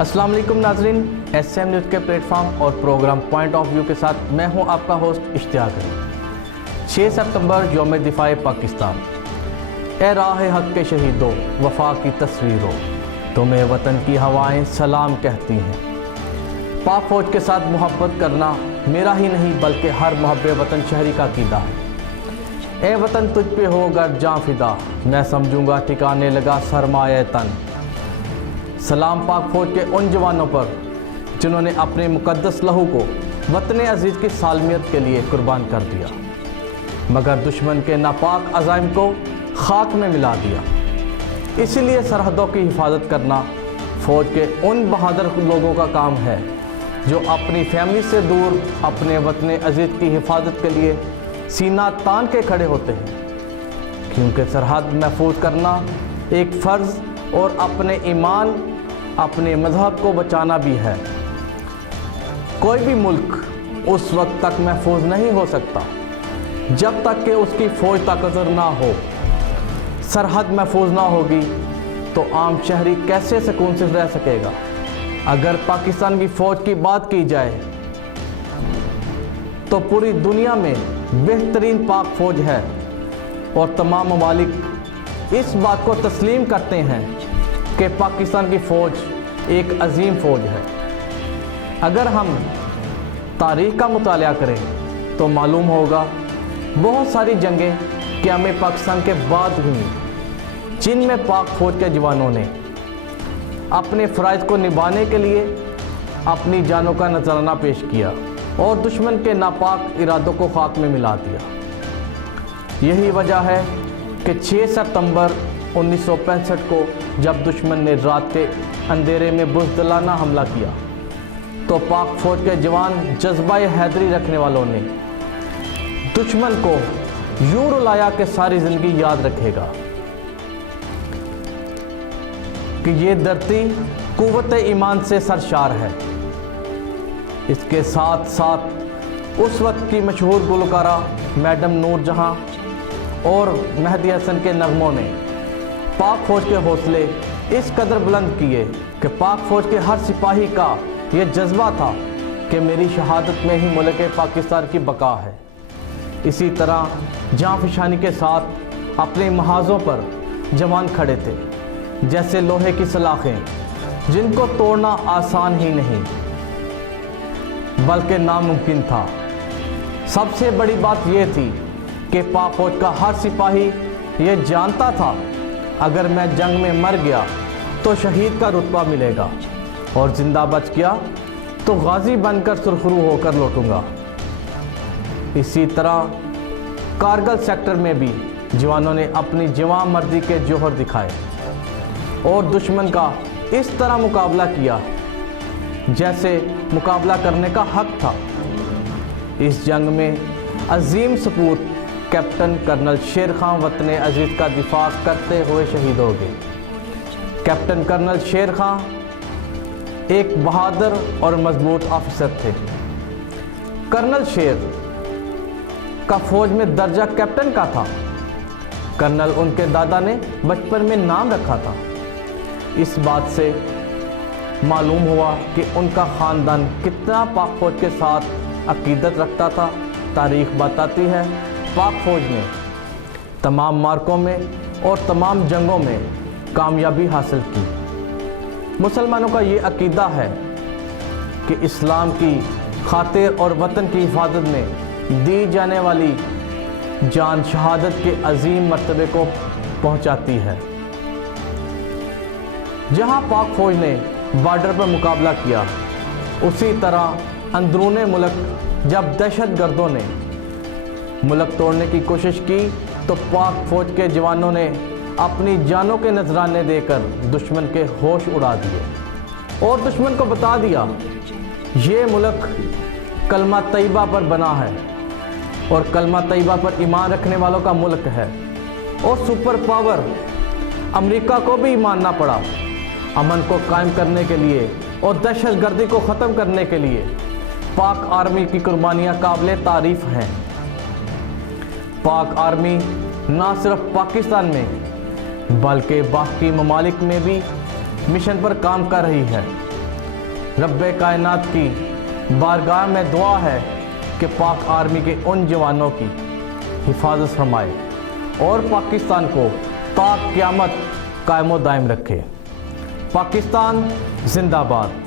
अस्सलाम वालेकुम नाजरीन, एसएम न्यूज़ के प्लेटफॉर्म और प्रोग्राम पॉइंट ऑफ व्यू के साथ मैं हूं आपका होस्ट इश्तियाक अली। 6 सितंबर यौम दिफाए पाकिस्तान। ए राह हक के शहीदों, वफा की तस्वीरों, तुम्हें वतन की हवाएं सलाम कहती हैं। पाक फौज के साथ मोहब्बत करना मेरा ही नहीं बल्कि हर मुहब्बे वतन शहरी का कीदा है। ए वतन तुझ पे हो गर जां फिदा, मैं समझूंगा ठिकाने लगा सरमाए तन। सलाम पाक फौज के उन जवानों पर जिन्होंने अपने मुकद्दस लहू को वतन अजीज़ की सालमियत के लिए कुर्बान कर दिया, मगर दुश्मन के नापाक अज़ाइम को खाक में मिला दिया। इसीलिए सरहदों की हिफाजत करना फ़ौज के उन बहादुर लोगों का काम है जो अपनी फैमिली से दूर अपने वतन अजीज़ की हिफाजत के लिए सीना तान के खड़े होते हैं, क्योंकि सरहद महफूज करना एक फ़र्ज़ और अपने ईमान, अपने मज़हब को बचाना भी है। कोई भी मुल्क उस वक्त तक महफूज नहीं हो सकता जब तक कि उसकी फ़ौज ताकतवर ना हो। सरहद महफूज ना होगी तो आम शहरी कैसे सुकून से रह सकेगा। अगर पाकिस्तान की फ़ौज की बात की जाए तो पूरी दुनिया में बेहतरीन पाक फ़ौज है और तमाम ममालिक इस बात को तस्लीम करते हैं कि पाकिस्तान की फ़ौज एक अजीम फ़ौज है। अगर हम तारीख़ का मुतालिया करें तो मालूम होगा बहुत सारी जंगें क़याम पाकिस्तान के बाद हुई, जिनमें पाक फ़ौज के जवानों ने अपने फ़राइज़ को निभाने के लिए अपनी जानों का नजराना पेश किया और दुश्मन के नापाक इरादों को खाक में मिला दिया। यही वजह है कि 6 सितंबर 1965 को जब दुश्मन ने रात के अंधेरे में बुज़दिलाना हमला किया तो पाक फ़ौज के जवान जज्बा-ए हैदरी रखने वालों ने दुश्मन को यूं रुलाया कि सारी ज़िंदगी याद रखेगा कि ये धरती कुव्वत ईमान से सरशार है। इसके साथ साथ उस वक्त की मशहूर गुलकारा मैडम नूर जहां और मेहदी हसन के नगमों ने पाक फ़ौज के हौसले इस कदर बुलंद किए कि पाक फ़ौज के हर सिपाही का ये जज्बा था कि मेरी शहादत में ही मुल्क पाकिस्तान की बका है। इसी तरह जाँफशानी के साथ अपने महाज़ों पर जवान खड़े थे जैसे लोहे की सलाखें, जिनको तोड़ना आसान ही नहीं बल्कि नामुमकिन था। सबसे बड़ी बात यह थी कि पाक फ़ौज का हर सिपाही ये जानता था अगर मैं जंग में मर गया तो शहीद का रुतबा मिलेगा और ज़िंदा बच गया तो गाज़ी बनकर सुरखरू होकर लौटूंगा। इसी तरह कारगिल सेक्टर में भी जवानों ने अपनी जवां मर्दी के जौहर दिखाए और दुश्मन का इस तरह मुकाबला किया जैसे मुकाबला करने का हक था। इस जंग में अजीम सपूत कैप्टन कर्नल शेर खां वतन अजीज़ का दिफा करते हुए शहीद हो गए। कैप्टन कर्नल शेर खां एक बहादुर और मजबूत ऑफिसर थे। कर्नल शेर का फ़ौज में दर्जा कैप्टन का था। कर्नल उनके दादा ने बचपन में नाम रखा था। इस बात से मालूम हुआ कि उनका ख़ानदान कितना पाक फ़ौज के साथ अकीदत रखता था। तारीख़ बताती है पाक फ़ौज ने तमाम मार्कों में और तमाम जंगों में कामयाबी हासिल की। मुसलमानों का ये अकीदा है कि इस्लाम की खातिर और वतन की हिफाजत में दी जाने वाली जान शहादत के अजीम मर्तबे को पहुंचाती है। जहां पाक फ़ौज ने बॉर्डर पर मुकाबला किया, उसी तरह अंदरूने मुल्क जब दहशतगर्दों ने मुल्क तोड़ने की कोशिश की तो पाक फ़ौज के जवानों ने अपनी जानों के नजराने देकर दुश्मन के होश उड़ा दिए और दुश्मन को बता दिया ये मुल्क कलमा तैयबा पर बना है और कलमा तैयबा पर ईमान रखने वालों का मुल्क है। और सुपर पावर अमेरिका को भी मानना पड़ा अमन को कायम करने के लिए और दहशतगर्दी को ख़त्म करने के लिए। पाक आर्मी की कुर्बानियाँ काबिले तारीफ़ हैं। पाक आर्मी ना सिर्फ पाकिस्तान में बल्कि बाकी ममालिक में भी मिशन पर काम कर रही है। رب کائنات کی بارگاہ میں دعا ہے کہ پاک آرمی کے ان جوانوں کی حفاظت فرمائے اور پاکستان کو تا قیامت قائم و دائم رکھے۔ پاکستان زندہ باد۔